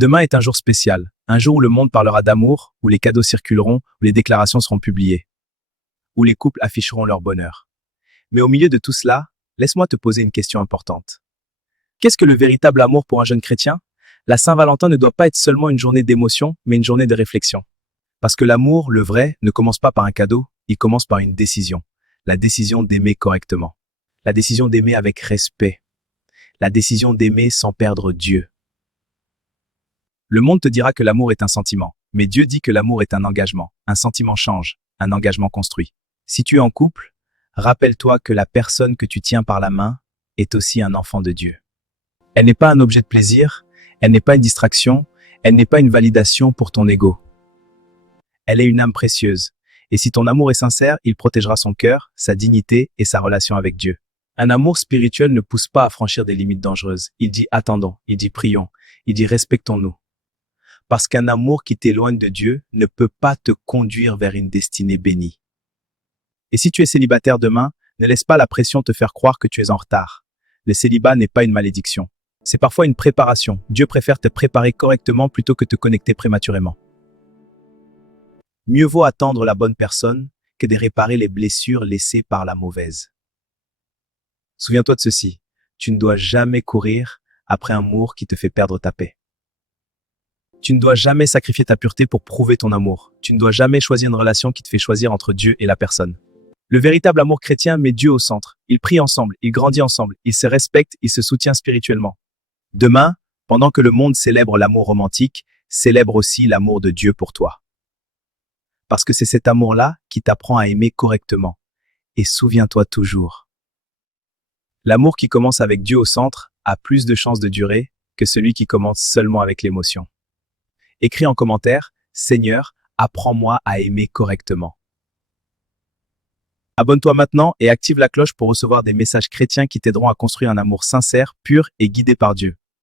Demain est un jour spécial, un jour où le monde parlera d'amour, où les cadeaux circuleront, où les déclarations seront publiées, où les couples afficheront leur bonheur. Mais au milieu de tout cela, laisse-moi te poser une question importante. Qu'est-ce que le véritable amour pour un jeune chrétien? La Saint-Valentin ne doit pas être seulement une journée d'émotion, mais une journée de réflexion. Parce que l'amour, le vrai, ne commence pas par un cadeau, il commence par une décision. La décision d'aimer correctement. La décision d'aimer avec respect. La décision d'aimer sans perdre Dieu. Le monde te dira que l'amour est un sentiment, mais Dieu dit que l'amour est un engagement. Un sentiment change, un engagement construit. Si tu es en couple, rappelle-toi que la personne que tu tiens par la main est aussi un enfant de Dieu. Elle n'est pas un objet de plaisir, elle n'est pas une distraction, elle n'est pas une validation pour ton ego. Elle est une âme précieuse. Et si ton amour est sincère, il protégera son cœur, sa dignité et sa relation avec Dieu. Un amour spirituel ne pousse pas à franchir des limites dangereuses. Il dit attendons, il dit prions, il dit respectons-nous. Parce qu'un amour qui t'éloigne de Dieu ne peut pas te conduire vers une destinée bénie. Et si tu es célibataire demain, ne laisse pas la pression te faire croire que tu es en retard. Le célibat n'est pas une malédiction. C'est parfois une préparation. Dieu préfère te préparer correctement plutôt que te connecter prématurément. Mieux vaut attendre la bonne personne que de réparer les blessures laissées par la mauvaise. Souviens-toi de ceci, tu ne dois jamais courir après un amour qui te fait perdre ta paix. Tu ne dois jamais sacrifier ta pureté pour prouver ton amour. Tu ne dois jamais choisir une relation qui te fait choisir entre Dieu et la personne. Le véritable amour chrétien met Dieu au centre. Ils prient ensemble, ils grandissent ensemble, ils se respectent, ils se soutiennent spirituellement. Demain, pendant que le monde célèbre l'amour romantique, célèbre aussi l'amour de Dieu pour toi. Parce que c'est cet amour-là qui t'apprend à aimer correctement. Et souviens-toi toujours. L'amour qui commence avec Dieu au centre a plus de chances de durer que celui qui commence seulement avec l'émotion. Écris en commentaire, Seigneur, apprends-moi à aimer correctement. Abonne-toi maintenant et active la cloche pour recevoir des messages chrétiens qui t'aideront à construire un amour sincère, pur et guidé par Dieu.